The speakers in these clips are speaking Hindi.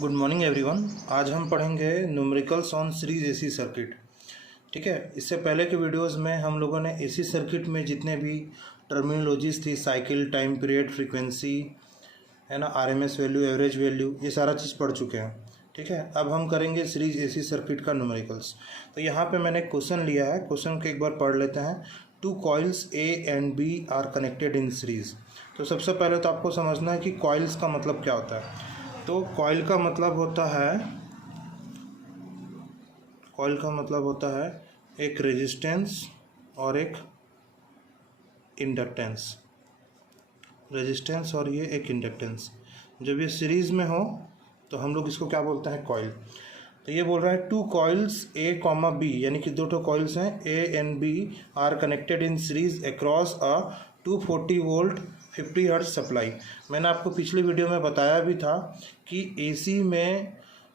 Good morning everyone. आज हम पढ़ेंगे numericals on series AC circuit. ठीक है, इससे पहले के वीडियोस में हम लोगों ने एसी सर्किट में जितने भी टर्मिनोलॉजीज थी, साइकिल, टाइम पीरियड, फ्रीक्वेंसी, है ना, आरएमएस वैल्यू, एवरेज वैल्यू, ये सारा चीज़ पढ़ चुके हैं। ठीक है, अब हम करेंगे सीरीज एसी सर्किट का न्यूमेरिकल्स। तो यहाँ पे मैंने क्वेश्चन लिया है, क्वेश्चन को एक बार पढ़ लेते हैं। 2 coils A and B are connected in series. तो सबसे पहले तो आपको समझना है कि कॉइल्स का मतलब क्या होता है। तो कॉइल का मतलब होता है एक रेजिस्टेंस और एक इंडक्टेंस। रेजिस्टेंस और ये एक इंडक्टेंस जब ये सीरीज़ में हो तो हम लोग इसको क्या बोलते हैं, कॉइल। तो ये बोल रहा है 2 कॉइल्स ए कॉमा बी, यानी कि 2 कॉइल्स हैं A and B are connected in series across a 240 volt 50 hertz supply. मैंने आपको पिछली वीडियो में बताया भी था कि एसी में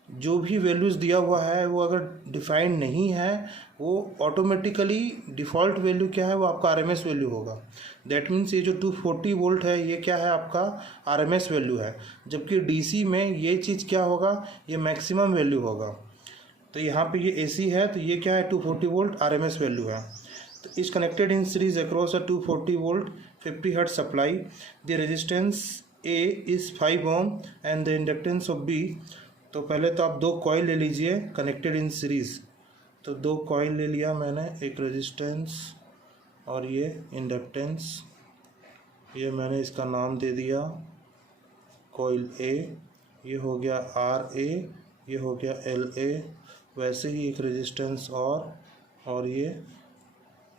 जो भी वैल्यूज़ दिया हुआ है वो अगर डिफाइंड नहीं है, वो ऑटोमेटिकली डिफ़ॉल्ट वैल्यू क्या है, वो आपका आरएमएस वैल्यू होगा। दैट मीन्स ये जो 240 वोल्ट है ये क्या है, आपका आरएमएस वैल्यू है। जबकि डीसी में ये चीज़ क्या होगा, ये मैक्सिमम वैल्यू होगा। तो यहाँ पे ये एसी है तो ये क्या है, 240 वोल्ट आरएमएस वैल्यू है। तो इस connected in series across a 240 volt 50 hertz supply. The resistance A is 5 ohm and the inductance of B. तो पहले तो आप 2 कॉइल ले लीजिए कनेक्टेड इन सीरीज। तो 2 कॉइल ले लिया मैंने, एक रेजिस्टेंस और ये इंडक्टेंस। ये मैंने इसका नाम दे दिया कॉइल ए। ये हो गया आर ए, ये हो गया एल ए। वैसे ही एक रेजिस्टेंस और ये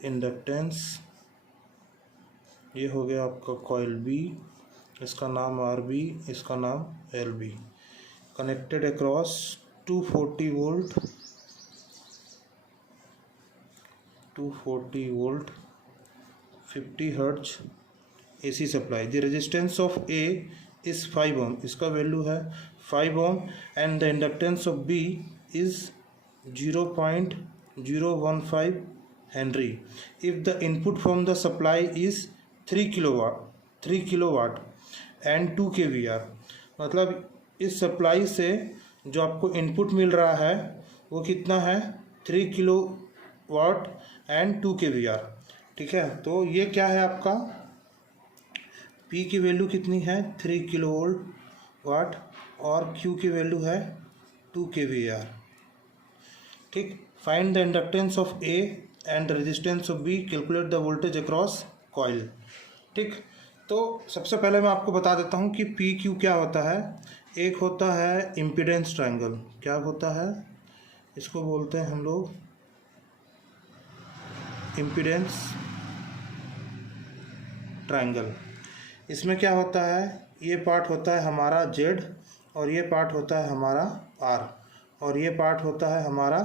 इंडक्टेंस, ये हो गया आपका कॉइल बी, इसका नाम आर बी, इसका नाम L B. Connected across 240 volt 50 hertz AC supply. The resistance of A is 5 ohm, इसका वैल्यू है 5 ohm and the inductance of B is 0.015 henry if the input from the supply is 3 kilowatt and 2 kVAR। मतलब इस सप्लाई से जो आपको इनपुट मिल रहा है वो कितना है, 3 किलोवाट एंड 2 kVAR। ठीक है, तो ये क्या है आपका P की वैल्यू कितनी है, 3 किलोवाट, और Q की वैल्यू है 2 kVAR। ठीक, find the inductance of A and resistance of B, calculate the voltage across coil. ठीक, तो सबसे पहले मैं आपको बता देता हूँ कि PQ क्या होता है। एक होता है इम्पीडेंस ट्रायंगल। क्या होता है, इसको बोलते हैं हम लोग इम्पीडेंस ट्रायंगल। इसमें क्या होता है, ये पार्ट होता है हमारा Z और ये पार्ट होता है हमारा R और ये पार्ट होता है हमारा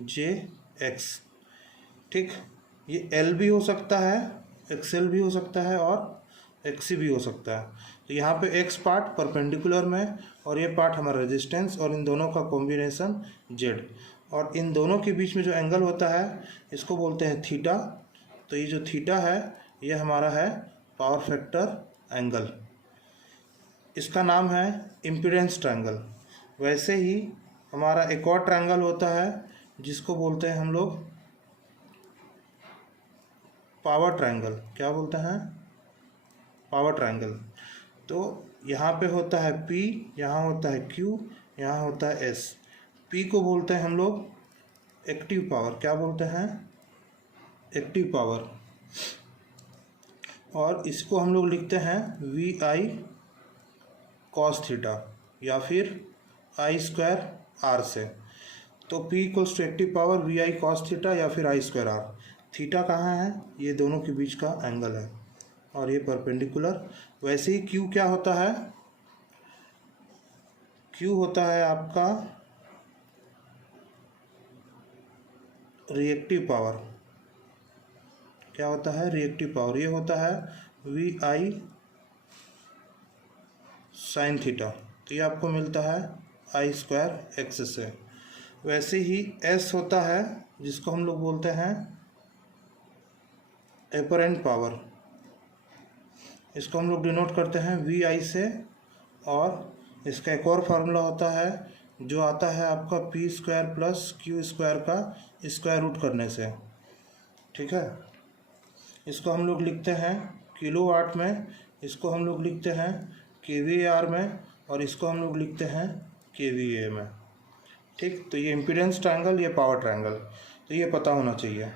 JX। ठीक, ये L भी हो सकता है, XL भी हो सकता है और XC भी हो सकता है। तो यहाँ पे X पार्ट परपेंडिकुलर में और ये पार्ट हमारा रेजिस्टेंस और इन दोनों का कॉम्बिनेशन Z। और इन दोनों के बीच में जो एंगल होता है इसको बोलते हैं थीटा। तो ये जो थीटा है ये हमारा है पावर फैक्टर एंगल। इसका नाम है इम्पीडेंस ट्रायंगल। वैसे ही हमारा एक और ट्रायंगल होता है जिसको बोलते हैं हम लोग पावर ट्रायंगल। क्या बोलते हैं, पावर ट्रायंगल। तो यहाँ पे होता है P, यहाँ होता है Q, यहाँ होता है S। P को बोलते हैं हम लोग एक्टिव पावर। क्या बोलते हैं, एक्टिव पावर। और इसको हम लोग लिखते हैं VI cos थीटा या फिर I² R से। तो P equals to active power VI cos theta या फिर I² R। थीटा कहाँ है, ये दोनों के बीच का एंगल है और ये परपेंडिकुलर। वैसे ही Q क्या होता है, Q होता है आपका रिएक्टिव पावर। क्या होता है, रिएक्टिव पावर। ये होता है VI sin थीटा। तो ये आपको मिलता है I² X से। वैसे ही S होता है जिसको हम लोग बोलते हैं एपरेंट पावर। इसको हम लोग डिनोट करते हैं VI से और इसका एक और फार्मूला होता है जो आता है आपका P square plus Q square का स्क्वायर रूट करने से, ठीक है। इसको हम लोग लिखते हैं किलोवाट में, इसको हम लोग लिखते हैं केवीआर में, और इसको हम लोग लिखते हैं केवीए में, ठीक। तो ये इम्पीडेंस ट्रायंगल, ये पावर ट्रायंगल, तो ये पता होना चाहिए।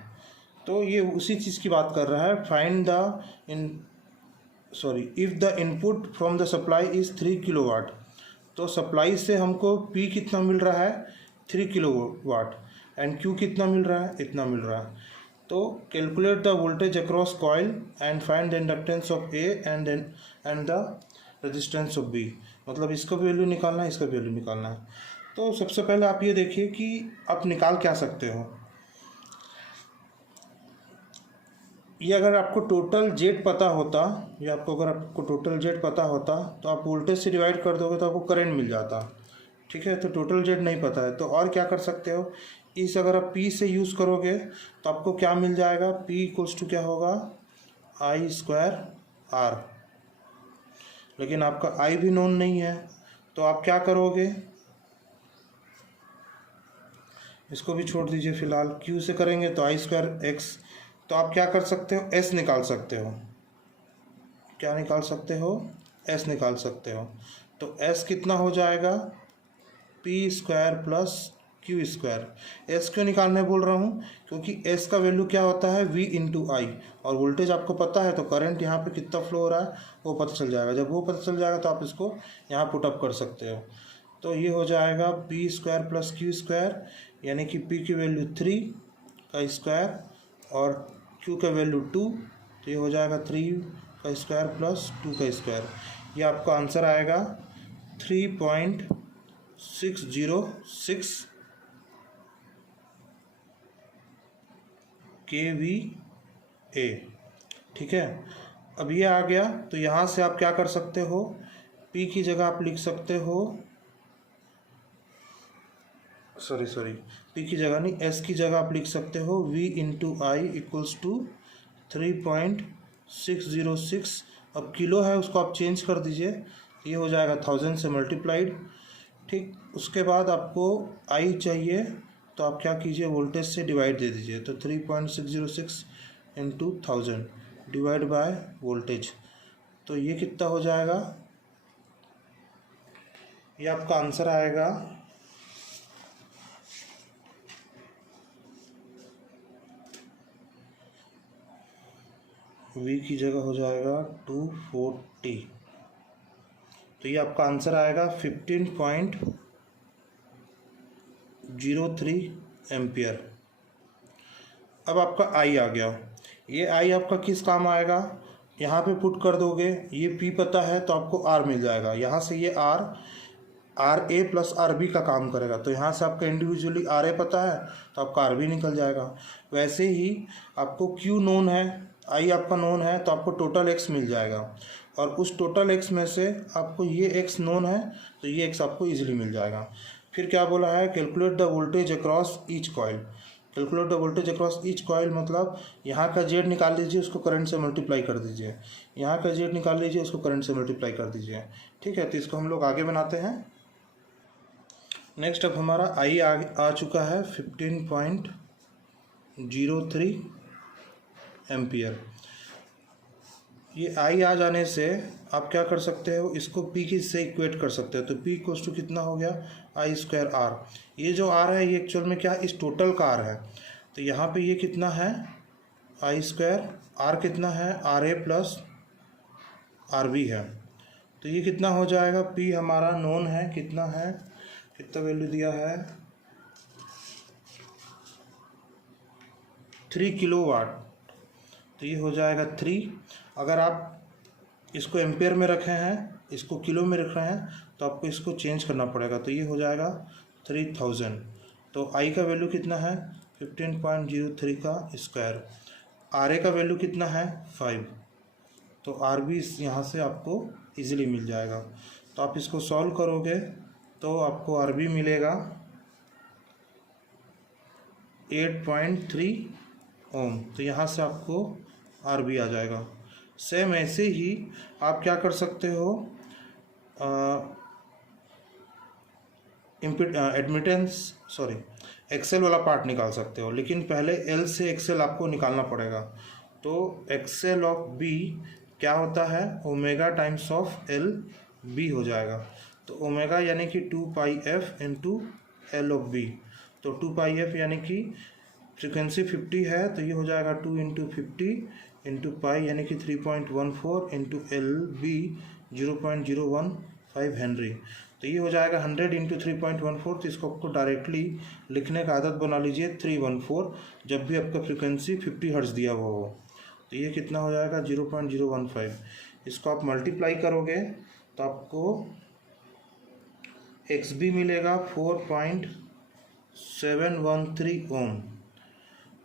तो ये उसी चीज़ की बात कर रहा है, find the if the input from the supply is 3 kilowatt. तो सप्लाई से हमको P कितना मिल रहा है 3 किलोवाट, एंड Q कितना मिल रहा है, इतना मिल रहा है। तो calculate the voltage across coil and find the inductance of A and the resistance of B। मतलब इसका वैल्यू निकालना है, इसका वैल्यू निकालना है। तो सबसे पहले आप ये देखिए कि आप निकाल क्या सकते हो। ये अगर आपको टोटल जेट पता होता, या अगर आपको टोटल जेट पता होता तो आप वोल्टेज से डिवाइड कर दोगे तो आपको करंट मिल जाता, ठीक है। तो टोटल जेट नहीं पता है, तो और क्या कर सकते हो, इस अगर आप P से यूज़ करोगे तो आपको क्या मिल जाएगा, P इक्वल्स टू क्या होगा I स्क्वायर R। लेकिन आपका I भी नोन नहीं है, तो आप क्या करोगे, इसको भी छोड़ दीजिए फिलहाल। Q से करेंगे तो I स्क्वायर X, तो आप क्या कर सकते हो, S निकाल सकते हो। क्या निकाल सकते हो, S निकाल सकते हो। तो S कितना हो जाएगा, P square plus Q square. S क्यों निकालने बोल रहा हूँ, क्योंकि S का वैल्यू क्या होता है V इंटू आई, और वोल्टेज आपको पता है तो करंट यहाँ पे कितना फ्लो हो रहा है वो पता चल जाएगा। जब वो पता चल जाएगा तो आप इसको यहाँ पुट अप कर सकते हो। तो ये हो जाएगा P square plus Q square, यानी कि P की वैल्यू 3 का स्क्वायर और Q का वैल्यू 2, तो ये हो जाएगा 3 का स्क्वायर प्लस 2 का स्क्वायर। ये आपका आंसर आएगा 3.606 kVA, ठीक है। अब ये आ गया, तो यहाँ से आप क्या कर सकते हो, P की जगह आप लिख सकते हो, P की जगह नहीं, S की जगह आप लिख सकते हो V into I equals to 3.606। अब किलो है उसको आप चेंज कर दीजिए, ये हो जाएगा 1000 से मल्टीप्लाइड, ठीक। उसके बाद आपको I चाहिए, तो आप क्या कीजिए, वोल्टेज से डिवाइड दे दीजिए। तो 3.606 इंटू 1000 डिवाइड बाय वोल्टेज, तो ये कितना हो जाएगा, ये आपका आंसर आएगा V की जगह हो जाएगा 240, तो ये आपका आंसर आएगा 15.03 एम्पियर। अब आपका I आ गया, ये I आपका किस काम आएगा, यहाँ पे पुट कर दोगे, ये P पता है तो आपको R मिल जाएगा, यहाँ से ये RA प्लस RB का काम करेगा, तो यहाँ से आपका इंडिविजुअली RA पता है तो आपका RB निकल जाएगा। वैसे ही आपको Q नोन है, I आपका नोन है, तो आपको टोटल X मिल जाएगा, और उस टोटल X में से आपको ये X नोन है तो ये X आपको इजीली मिल जाएगा। फिर क्या बोला है, calculate the voltage across each coil. Calculate the voltage across each coil मतलब यहाँ का जेड निकाल लीजिए, उसको करंट से मल्टीप्लाई कर दीजिए, यहाँ का जेड निकाल लीजिए, उसको करंट से मल्टीप्लाई कर दीजिए, ठीक है। तो इसको हम लोग आगे बनाते हैं। नेक्स्ट अब हमारा I आ चुका है 15.03 एम्पियर। ये I आ जाने से आप क्या कर सकते हो, इसको P की से इक्वेट कर सकते हो। तो P इक्वल्स टू कितना हो गया, I स्क्वायर R। ये जो R है ये एक्चुअल में क्या है, इस टोटल का R है। तो यहाँ पे ये कितना है, I स्क्वायर, R कितना है, RA प्लस RB है। तो ये कितना हो जाएगा, P हमारा नोन है, कितना है, कितना वैल्यू दिया है 3 किलोवाट, तो ये हो जाएगा 3। अगर आप इसको एम्पेयर में रखे हैं, इसको किलो में रख रहे हैं, तो आपको इसको चेंज करना पड़ेगा, तो ये हो जाएगा 3000। तो I का वैल्यू कितना है 15.03 का स्क्वायर, RA का वैल्यू कितना है 5, तो RB यहाँ से आपको इजीली मिल जाएगा। तो आप इसको सॉल्व करोगे तो आपको RB मिलेगा 8.3 ओम, तो यहाँ से आपको RB आ जाएगा। सेम ऐसे ही आप क्या कर सकते हो, एडमिटेंस सॉरी एक्सेल वाला पार्ट निकाल सकते हो, लेकिन पहले एल से एक्सेल आपको निकालना पड़ेगा। तो एक्सेल ऑफ बी क्या होता है, omega times of L B हो जाएगा। तो ओमेगा यानी कि 2πf into L of B. तो 2πf यानी कि फ्रिक्वेंसी 50 है, तो ये हो जाएगा 2 इंटू 50 इंटू पाई यानी कि 3.14 इंटू एल बी 0.015 हेनरी। तो ये हो जाएगा 100 इंटू 3.14। तो इसको आपको डायरेक्टली लिखने का आदत बना लीजिए 314, जब भी आपका फ्रिक्वेंसी 50 हर्ट्ज दिया हुआ हो। तो ये कितना हो जाएगा 0.015। इसको आप मल्टीप्लाई करोगे तो आपको एक्स बी मिलेगा 4.713 ओम।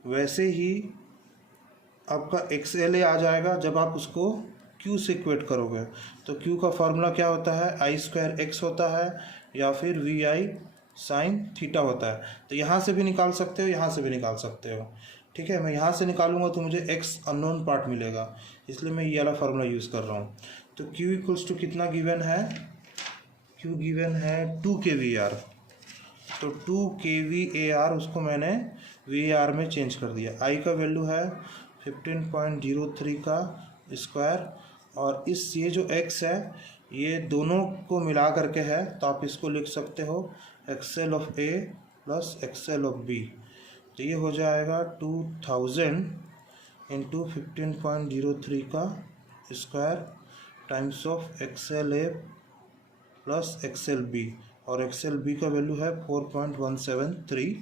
वैसे ही आपका एक्स एल ए आ जाएगा जब आप उसको क्यू से इक्वेट करोगे। तो क्यू का फार्मूला क्या होता है, आई स्क्वायर एक्स होता है या फिर वी आई साइन थीटा होता है। तो यहाँ से भी निकाल सकते हो, यहाँ से भी निकाल सकते हो। ठीक है, मैं यहाँ से निकालूंगा तो मुझे एक्स अननोन पार्ट मिलेगा, इसलिए मैं ये वाला फार्मूला यूज़ कर रहा हूँ। तो क्यू इक्वल्स टू कितना गिवन है, क्यू गिवन है 2 kVAR। तो 2 kVAR उसको मैंने VAR में चेंज कर दिया। आई का वैल्यू है 15.03 का स्क्वायर, और इस ये जो x है ये दोनों को मिला करके है, तो आप इसको लिख सकते हो X L of A plus X L of B. तो ये हो जाएगा 2000 इंटू 15.03 का square times of X L A plus X L B, और एक्सेल बी का वैल्यू है 4.173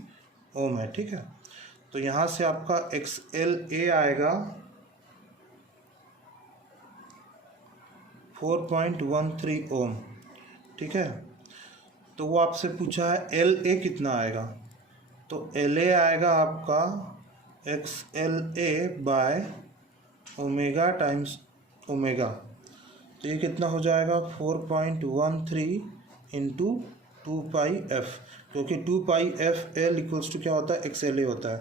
ओम है। ठीक है, तो यहाँ से आपका एक्सेल ए आएगा 4.13 ओम। ठीक है, तो वो आपसे पूछा है एल ए कितना आएगा। तो एल ए आएगा आपका x L A by omega times omega. तो ये कितना हो जाएगा 4.13 इंटू 2πf, क्योंकि 2πf एल इक्वल्स टू क्या होता है, एक्स एल ए होता है।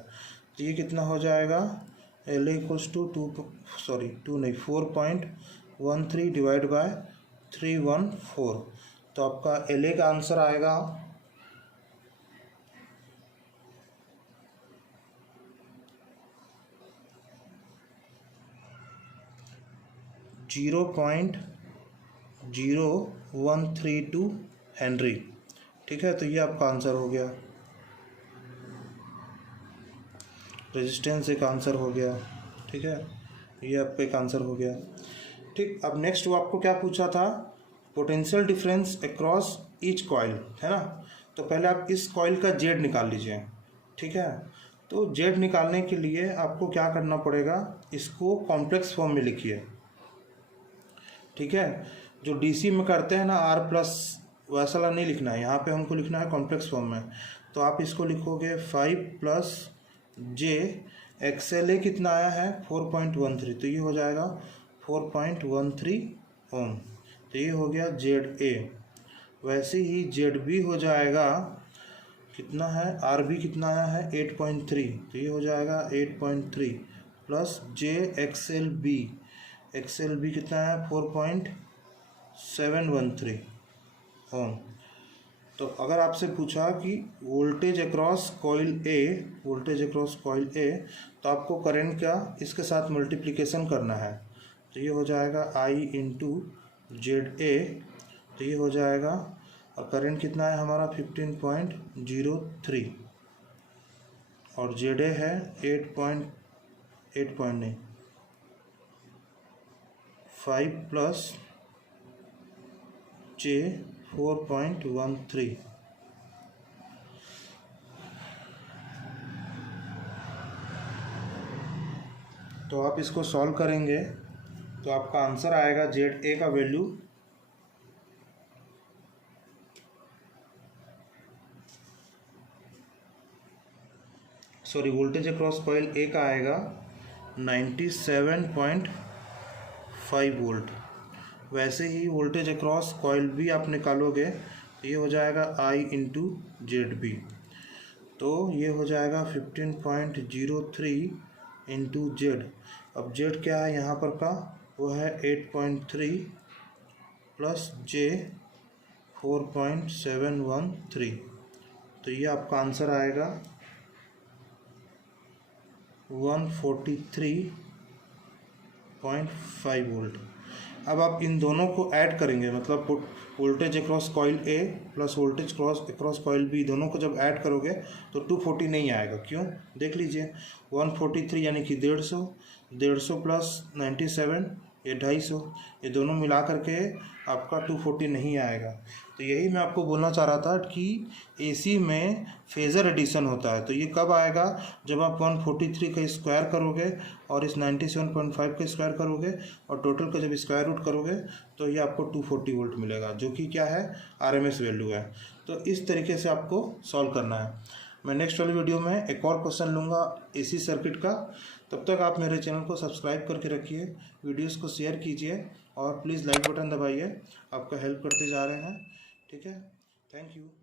तो ये कितना हो जाएगा L A equals to 4.13 divide by 314। तो आपका एल ए का आंसर आएगा 0.0132 हेनरी। ठीक है, तो ये आपका आंसर हो गया, रेजिस्टेंस एक आंसर हो गया। ठीक है, ये आपका एक आंसर हो गया। ठीक, अब नेक्स्ट वो आपको क्या पूछा था, potential difference across each coil, है ना। तो पहले आप इस कॉइल का जेड निकाल लीजिए। ठीक है, तो जेड निकालने के लिए आपको क्या करना पड़ेगा, इसको कॉम्प्लेक्स फॉर्म में लिखिए। ठीक है, जो डीसी में करते हैं ना आर प्लस, वैसा वाला नहीं लिखना है, यहाँ पे हमको लिखना है कॉम्प्लेक्स फॉर्म में। तो आप इसको लिखोगे 5 प्लस जे एक्सएल ए कितना आया है 4.13, तो ये हो जाएगा 4.13 ओम। तो ये हो गया जेड ए। वैसे ही जेड बी हो जाएगा, कितना है, आर बी कितना आया है 8.3, तो ये हो जाएगा 8.3 प्लस जे एक्सएल बी कितना है 4.713 ओम। तो अगर आपसे पूछा कि वोल्टेज अक्रॉस कॉइल ए, तो आपको करंट का इसके साथ मल्टीप्लिकेशन करना है। तो ये हो जाएगा आई इंटू जेड ए। तो ये हो जाएगा, और करंट कितना है हमारा 15.03, और जेड ए है 5 प्लस जे 4.13। तो आप इसको सॉल्व करेंगे तो आपका आंसर आएगा जेड ए का वैल्यू वोल्टेज अक्रॉस कॉइल ए का आएगा 97.5 वोल्ट। वैसे ही वोल्टेज अक्रॉस कॉइल बी आप निकालोगे तो ये हो जाएगा आई इंटू जेड बी। तो ये हो जाएगा 15.03 इंटू जेड। अब जेड क्या है यहाँ पर का, वो है 8.3 प्लस जे 4.713। तो ये आपका आंसर आएगा 143.5 वोल्ट। अब आप इन दोनों को ऐड करेंगे, मतलब voltage across coil A plus voltage across coil B, दोनों को जब ऐड करोगे तो 240 नहीं आएगा। क्यों? देख लीजिए, 143 यानी कि 150, 150 प्लस 97 ये 250, ये दोनों मिला करके आपका 240 नहीं आएगा। तो यही मैं आपको बोलना चाह रहा था कि एसी में फेज़र एडिशन होता है। तो ये कब आएगा? जब आप 143 का स्क्वायर करोगे और इस 97.5 का स्क्वायर करोगे और टोटल का जब स्क्वायर रूट करोगे तो ये आपको 240 वोल्ट मिलेगा, जो कि क्या है? आरएमएस वैल्यू है। तो इस तरीके से आपको सॉल्व करना है। मैं नेक्स्ट वाली वीडियो में एक और क्वेश्चन लूँगा एसी सर्किट का। तब तक आप मेरे चैनल को सब्सक्राइब करके रखिए, वीडियोस को शेयर कीजिए और प्लीज़ लाइक बटन दबाइए, आपका हेल्प करते जा रहे हैं। ठीक है, थैंक यू।